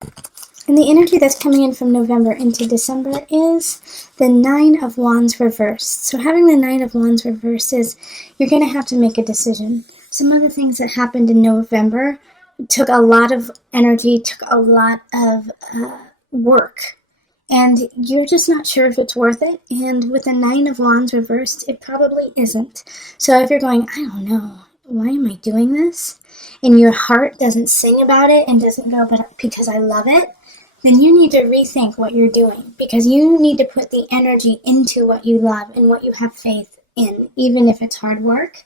And the energy that's coming in from November into December is the Nine of Wands reversed. So having the Nine of Wands reversed is you're going to have to make a decision. Some of the things that happened in November took a lot of energy, took a lot of work. And you're just not sure if it's worth it. And with the Nine of Wands reversed, it probably isn't. So if you're going, I don't know, why am I doing this? And your heart doesn't sing about it and doesn't go, but because I love it, then you need to rethink what you're doing, because you need to put the energy into what you love and what you have faith in, even if it's hard work.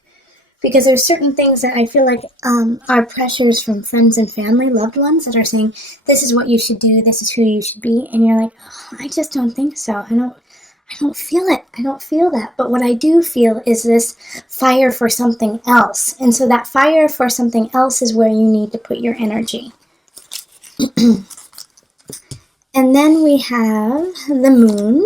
Because there's certain things that I feel like are pressures from friends and family, loved ones, that are saying, this is what you should do, this is who you should be. And you're like, oh, I just don't think so. I don't feel it. I don't feel that. But what I do feel is this fire for something else. And so that fire for something else is where you need to put your energy. And then we have the moon,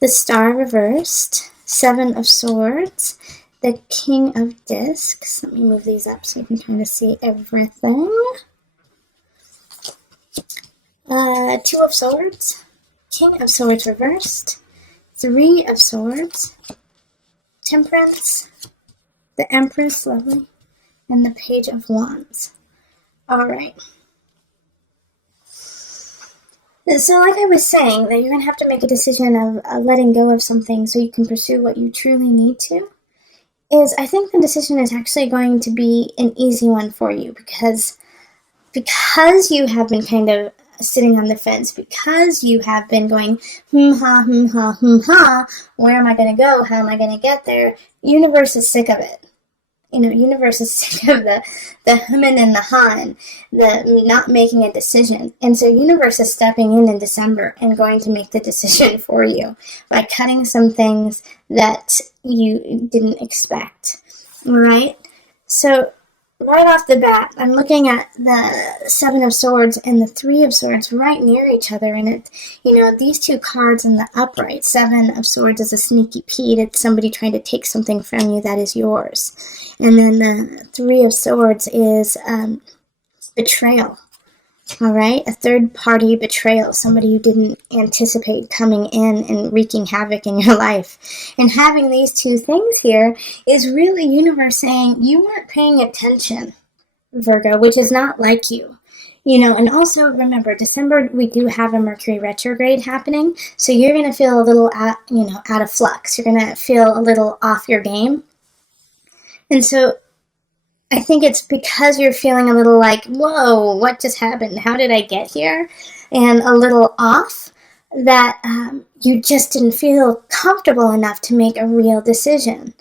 the star reversed, Seven of Swords, the King of Discs. Let me move these up so you can kind of see everything. Two of Swords, King of Swords reversed, Three of Swords, Temperance, the Empress, lovely, and the Page of Wands. All right. So like I was saying, that you're going to have to make a decision of letting go of something so you can pursue what you truly need to, is I think the decision is actually going to be an easy one for you, because you have been kind of sitting on the fence, because you have been going, ha, ha, where am I going to go? How am I going to get there? Universe is sick of it. Universe is sick of the human and the han, the not making a decision. And so universe is stepping in December and going to make the decision for you by cutting some things that you didn't expect. All right? So right off the bat, I'm looking at the Seven of Swords and the Three of Swords right near each other. And these two cards in the upright, Seven of Swords is a sneaky Pete. It's somebody trying to take something from you that is yours. And then the Three of Swords is betrayal. All right, a third-party betrayal, somebody you didn't anticipate coming in and wreaking havoc in your life. And having these two things here is really universe saying you weren't paying attention, Virgo, which is not like you. And also remember, December, we do have a Mercury retrograde happening, so you're going to feel a little out of flux. You're going to feel a little off your game. And so I think it's because you're feeling a little like, whoa, what just happened? How did I get here? And a little off, that you just didn't feel comfortable enough to make a real decision.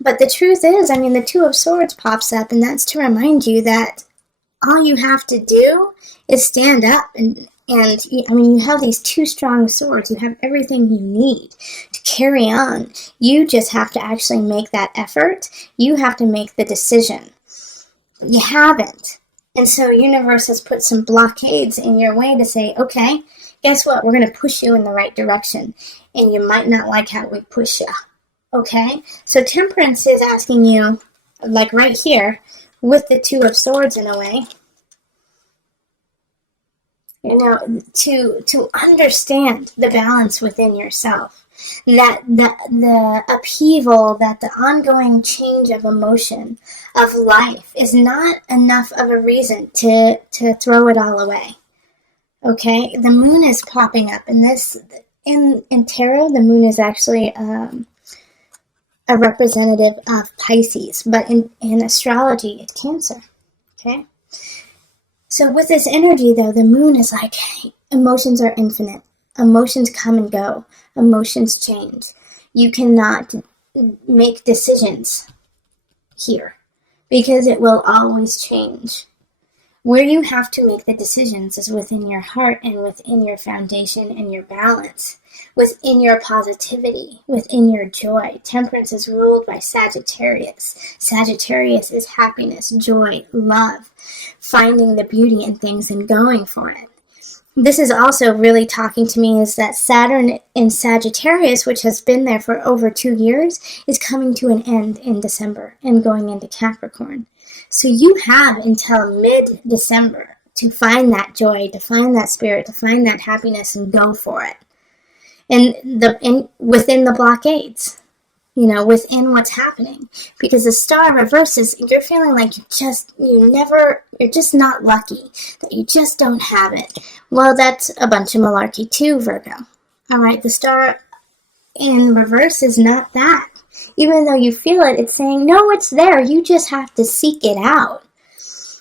But the truth is, the Two of Swords pops up, and that's to remind you that all you have to do is stand up. And you have these two strong swords. You have everything you need to carry on. You just have to actually make that effort. You have to make the decision. You haven't. And so universe has put some blockades in your way to say, okay, guess what? We're going to push you in the right direction. And you might not like how we push you. Okay? So Temperance is asking you, like right here, with the Two of Swords in a way, to understand the balance within yourself. That the upheaval, that the ongoing change of emotion, of life, is not enough of a reason to throw it all away. Okay? The moon is popping up, and in tarot, the moon is actually a representative of Pisces, but in astrology, it's Cancer. Okay? So with this energy, though, the moon is like, emotions are infinite. Emotions come and go. Emotions change. You cannot make decisions here because it will always change. Where you have to make the decisions is within your heart and within your foundation and your balance, within your positivity, within your joy. Temperance is ruled by Sagittarius. Sagittarius is happiness, joy, love, finding the beauty in things and going for it. This is also really talking to me is that Saturn in Sagittarius, which has been there for over 2 years, is coming to an end in December and going into Capricorn. So you have until mid-December to find that joy, to find that spirit, to find that happiness and go for it. And within the blockades, within what's happening. Because the star reverses, you're feeling like you're just not lucky, that you just don't have it. Well, that's a bunch of malarkey too, Virgo. All right, the star in reverse is not that. Even though you feel it, it's saying, no, it's there. You just have to seek it out.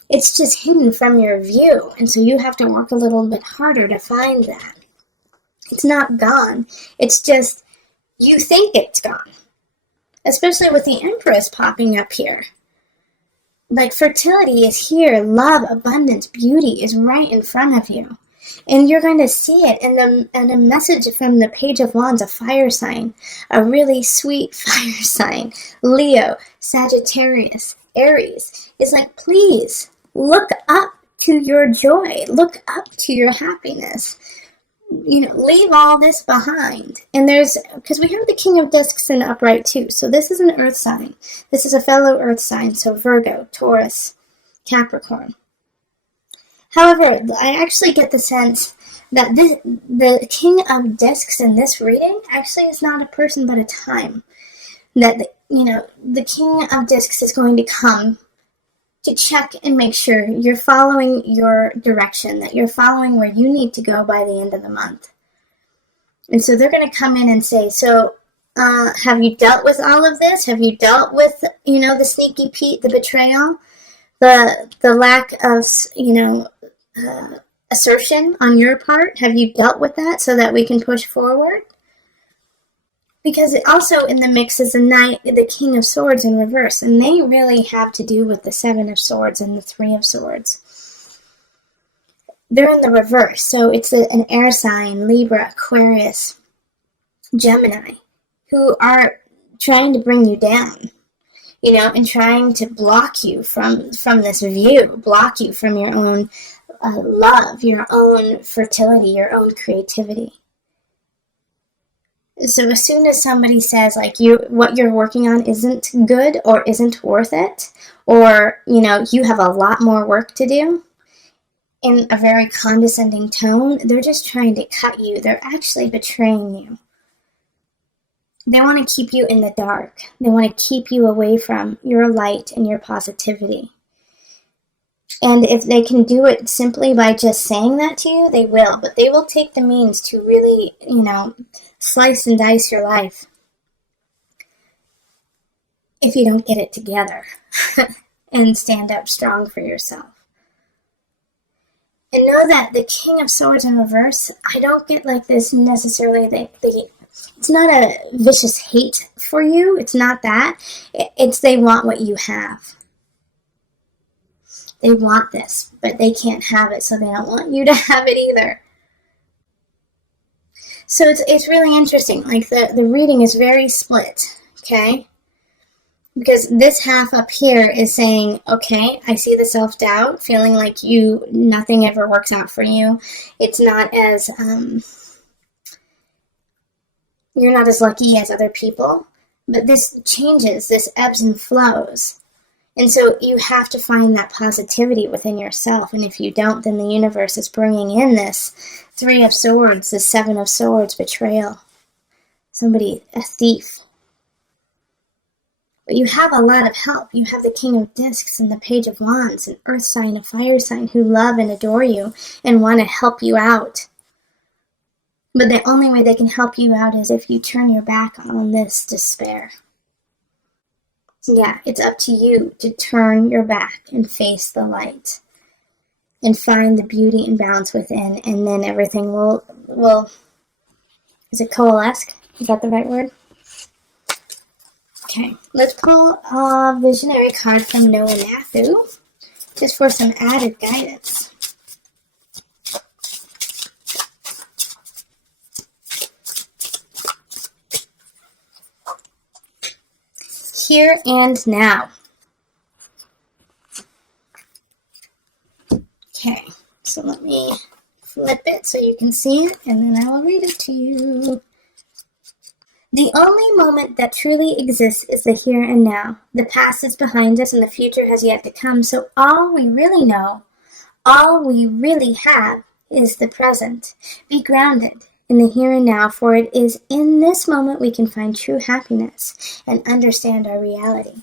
It's just hidden from your view. And so you have to work a little bit harder to find that. It's not gone. It's just, you think it's gone. Especially with the Empress popping up here. Like, fertility is here. Love, abundance, beauty is right in front of you. And you're going to see it. And a message from the Page of Wands, a fire sign. A really sweet fire sign. Leo, Sagittarius, Aries. Is like, please, look up to your joy. Look up to your happiness. Leave all this behind. And because we have the King of Discs in upright too. So this is an earth sign. This is a fellow earth sign. So Virgo, Taurus, Capricorn. However, I actually get the sense that the King of Discs in this reading actually is not a person but a time. That, the King of Discs is going to come to check and make sure you're following your direction, that you're following where you need to go by the end of the month. And so they're going to come in and say, so have you dealt with all of this? Have you dealt with, the sneaky Pete, the betrayal, the lack of, assertion on your part? Have you dealt with that so that we can push forward? Because also in the mix is the King of Swords in reverse, and they really have to do with the Seven of Swords and the Three of Swords. They're in the reverse, so it's an air sign, Libra, Aquarius, Gemini, who are trying to bring you down, and trying to block you from this view, block you from your own love, your own fertility, your own creativity. So as soon as somebody says, like, what you're working on isn't good or isn't worth it, or, you have a lot more work to do, in a very condescending tone, they're just trying to cut you. They're actually betraying you. They want to keep you in the dark. They want to keep you away from your light and your positivity. And if they can do it simply by just saying that to you, they will. But they will take the means to really, slice and dice your life if you don't get it together and stand up strong for yourself. And know that the King of Swords in reverse, I don't get like this necessarily. It's not a vicious hate for you. It's not that. It's they want what you have. They want this, but they can't have it, so they don't want you to have it either. So it's really interesting. Like the reading is very split, okay? Because this half up here is saying, okay, I see the self-doubt, feeling like nothing ever works out for you. It's not as, you're not as lucky as other people. But this changes, this ebbs and flows. And so you have to find that positivity within yourself. And if you don't, then the universe is bringing in this Three of Swords, the Seven of Swords, betrayal. Somebody, a thief. But you have a lot of help. You have the King of Discs and the Page of Wands, an earth sign, a fire sign who love and adore you and want to help you out. But the only way they can help you out is if you turn your back on this despair. Yeah, it's up to you to turn your back and face the light and find the beauty and balance within, and then everything will is it coalesce? Is that the right word? Okay, let's pull a visionary card from Noah Nathu, just for some added guidance. Here and now. Okay, so let me flip it so you can see it, and then I will read it to you. The only moment that truly exists is the here and now. The past is behind us and the future has yet to come, so all we really know, All we really have is the present. Be grounded in the here and now, for it is in this moment we can find true happiness and understand our reality.